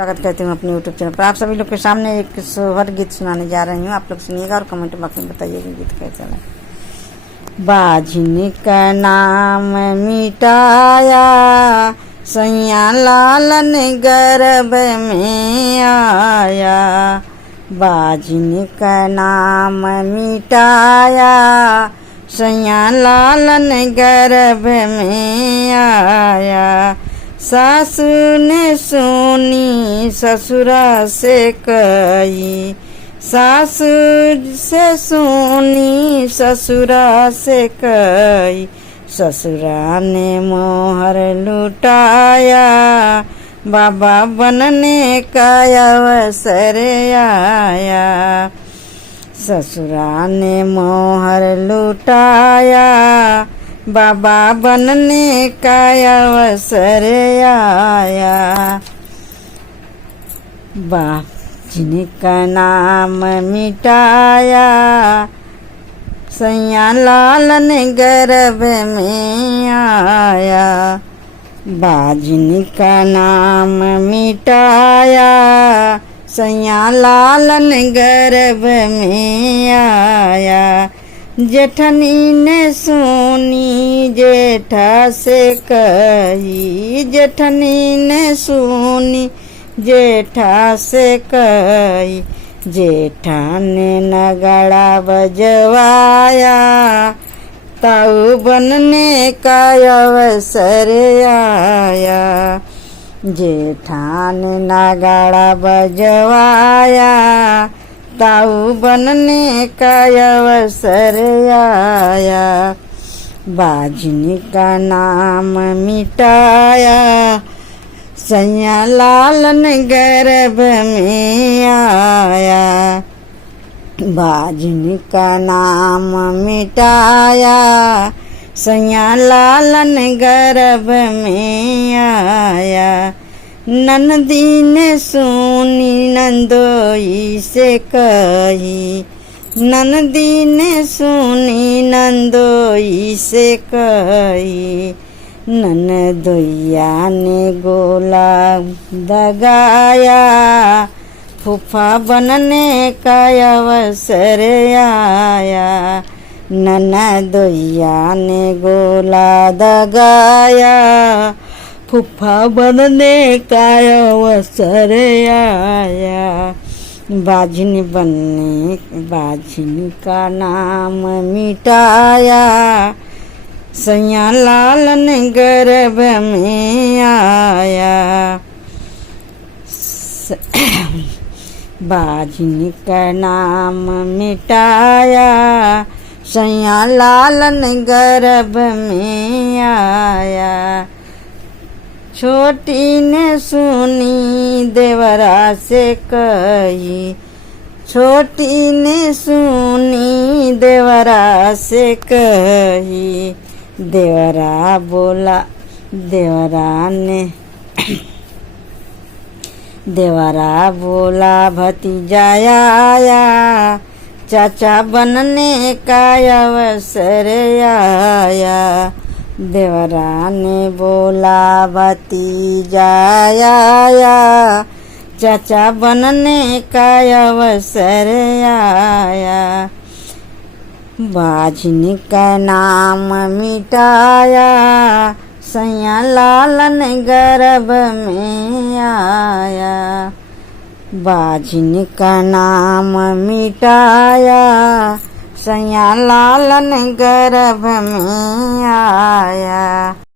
स्वागत करती हूँ अपने यूट्यूब चैनल पर। आप सभी लोग के सामने एक सोहर गीत सुनाने जा रही हूँ। आप लोग सुनिएगा और कमेंट बॉक्स में बताइएगा गीत कैसा लगा। बाझिन का नाम मिटाया, सैया लालन गर्भ में आया। बाझिन का नाम मिटाया, सैया लालन गर्भ में आया। सासु ने सुनी ससुरा से कही, सासु से सुनी ससुरा से कही। ससुरा ने मोहर लुटाया, बाबा बनने का अवसर आया। ससुरा ने मोहर लुटाया, बाबा बनने का अवसर आया। बाझिन का नाम मिटाया, सैया लालन गर्भ में आया। बाझिन का नाम मिटाया, सैया लालन गर्भ में आया। जेठनी ने सुनी जेठा से कही, जेठनी ने सुनी जेठा से कही। जेठा ने नगाड़ा बजवाया, ताऊ बनने का अवसर आया। जेठा ने नगाड़ा बजवाया, ताऊ बनने का अवसर आया। बाझिन का नाम मिटाया, सैया लालन गर्भ में आया। बाझिन का नाम मिटाया, सैया लालन गर्भ में आया। ननदी ने सुनी नंदोई से कही, ननदी ने सुनी नंदोई से कही। ननदोइया ने गोला दगाया, फूफा बनने का अवसर आया। ननदोइया ने गोला दगाया, फूफा बनने का अवसर आया। बाझिन बनने, बाझिन का नाम मिटाया, सैया लालन गर्भ में आया। बाझिन का नाम मिटाया, सैया लालन गर्भ में आया। छोटी ने सुनी देवरा से कही, छोटी ने सुनी देवरा से कही। देवरा बोला, देवरा ने देवरा बोला भतीजा आया, चाचा बनने का अवसर आया। देवरा ने बोला भतीजा आया, चाचा बनने का अवसर आया। बाझिन का नाम मिटाया, सैया लालन गर्भ में आया। बाझिन का नाम मिटाया, सैया लालन गर्भ में आया।